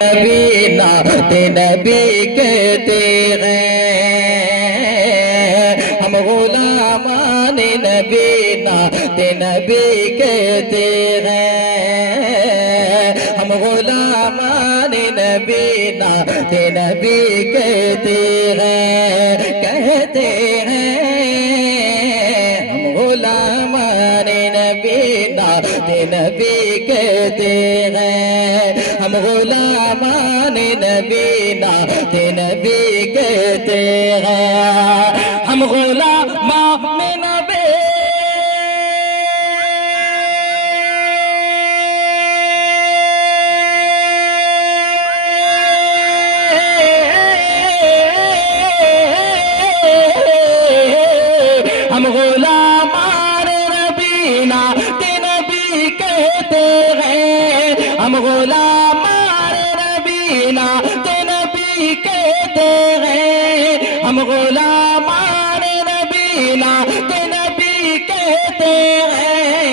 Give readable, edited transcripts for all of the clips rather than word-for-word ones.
नबी नाते नबी कहते हैं, हम गुलामान नबी नाते नबी कहते हैं, हम गुलामान नबी नाते नबी कहते हैं, हम गुलामान नबी नाते नबी कहते हैं, हम गुलामान नबी नाते नबी कहते हैं, हम गुलामान नबी हम गुलामान नबी नाते नबी कहते हैं, हम गुलामान नबी नाते नबी कहते हैं, हम गुलामान नबी नाते नबी कहते हैं।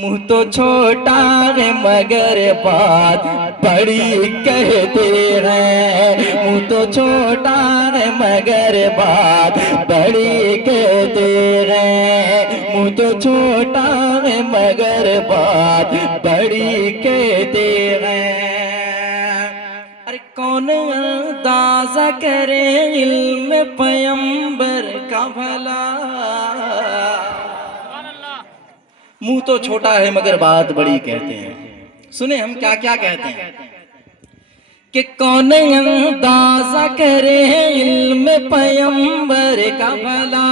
मुँह तो छोटा है मगर बात बड़ी कहते हैं, मुँह तो छोटा है मगर बात बड़ी कहते हैं, मुँह तो छोटा है मगर बात बड़ी कहते हैं। अरे कौन अंदाजा करे इल्म पैगंबर का भला, मुंह तो छोटा है मगर बात बड़ी कहते हैं। सुने हम क्या क्या कहते हैं कि कौन अंदाजा करे इल्म पैगंबर का भला,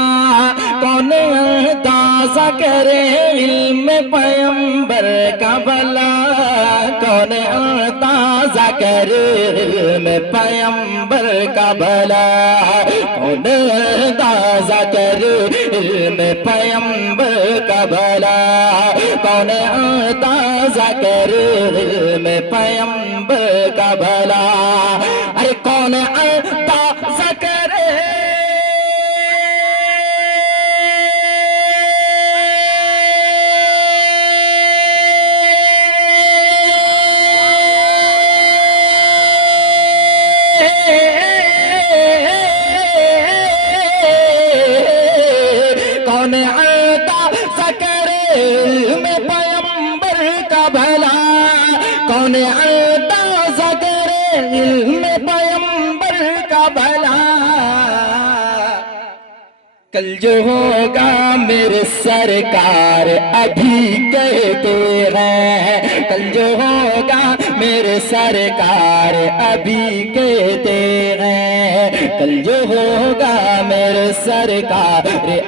कौन अंदाजा करे इल्म पैगंबर का भला, कौन अंदाजा करे इल्म पैगंबर का भला, कौन अंदाजा करे इल्म पैगंबर का भला, कौन अंदाजा करे इल्म पैगंबर का भला। अरे कौन अंदाजा करे कौन अंदाजा करे इल्म पैगंबर का भला, कौन अंदाजा करे इल्म पैगंबर का भला। कल जो होगा मेरे सरकार अभी कहते हैं, कल जो होगा मेरे सरकार अभी कहते हैं, कल जो होगा मेरे सरकार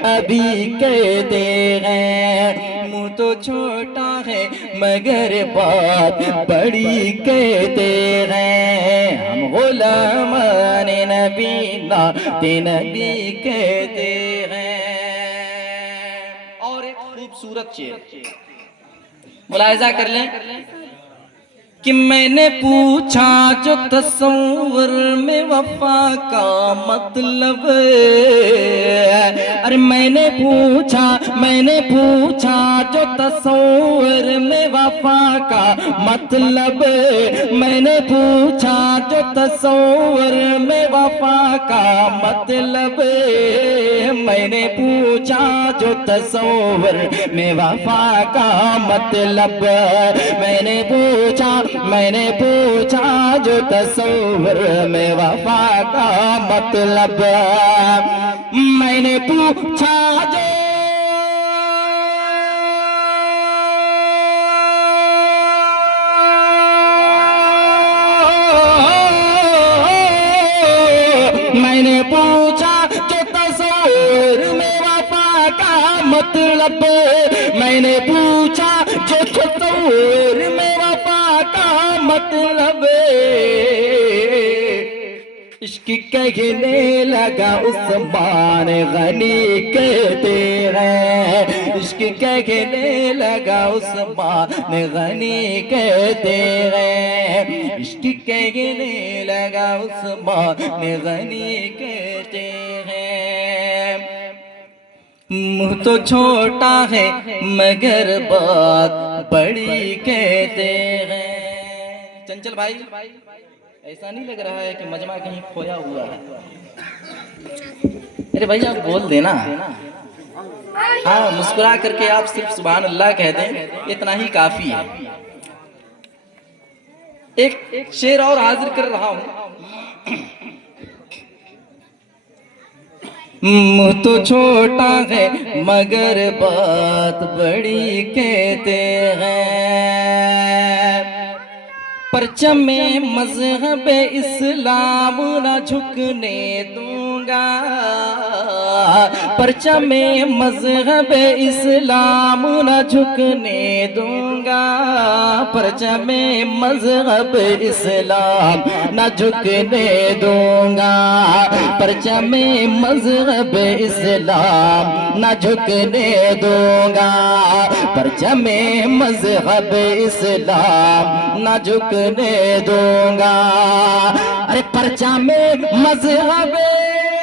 अभी कहते हैं। मुँह तो छोटा है मगर बात बड़ी कहते हैं, हम गुलामान नबी नाते नबी कहते हैं। और एक खूबसूरत चीज मुलाहिजा कर लें कि मैंने पूछा जो तस्वुर में वफा का मतलब, अरे मैंने पूछा जो तस्वुर में वफा का मतलब, मैंने पूछा जो तस्वुर में वफा का मतलब, मैंने पूछा जो तस्वुर में वफा का मतलब, मैंने पूछा जो तस्वुर में वफा का मतलब, मैंने पूछा जो मैंने पूछा जो तस्वुर में वफा का मतलब, मैंने पूछा जो तस्वुर में वफा का मतलब। इश्क कहने लगा उस्मान गनी कहते हैं, इश्क कहने लगा उस्मान गनी कहते हैं, इश्क कहने लगा उस्मान गनी कहते हैं। मुँह तो छोटा है मगर बात बड़ी कहते हैं। चंचल भाई, ऐसा नहीं लग रहा है कि मजमा कहीं खोया हुआ है? अरे भैया आप बोल देना। हाँ, मुस्कुरा करके आप सिर्फ सुभान अल्लाह कह दें, इतना ही काफी है। एक शेर और हाजिर कर रहा हूं। मुँह तो छोटा है मगर बात बड़ी कहते हैं। परचम मज़हब इस्लाम न झुकने दूंगा, परचम मज़हब इस्लाम न झुकने दूंगा, परचम मज़हब इस्लाम न झुकने दूंगा, परचम मज़हब इस्लाम न झुकने दूंगा, परचम मज़हब इस्लाम न झुकने दूंगा। अरे परचम मज़हब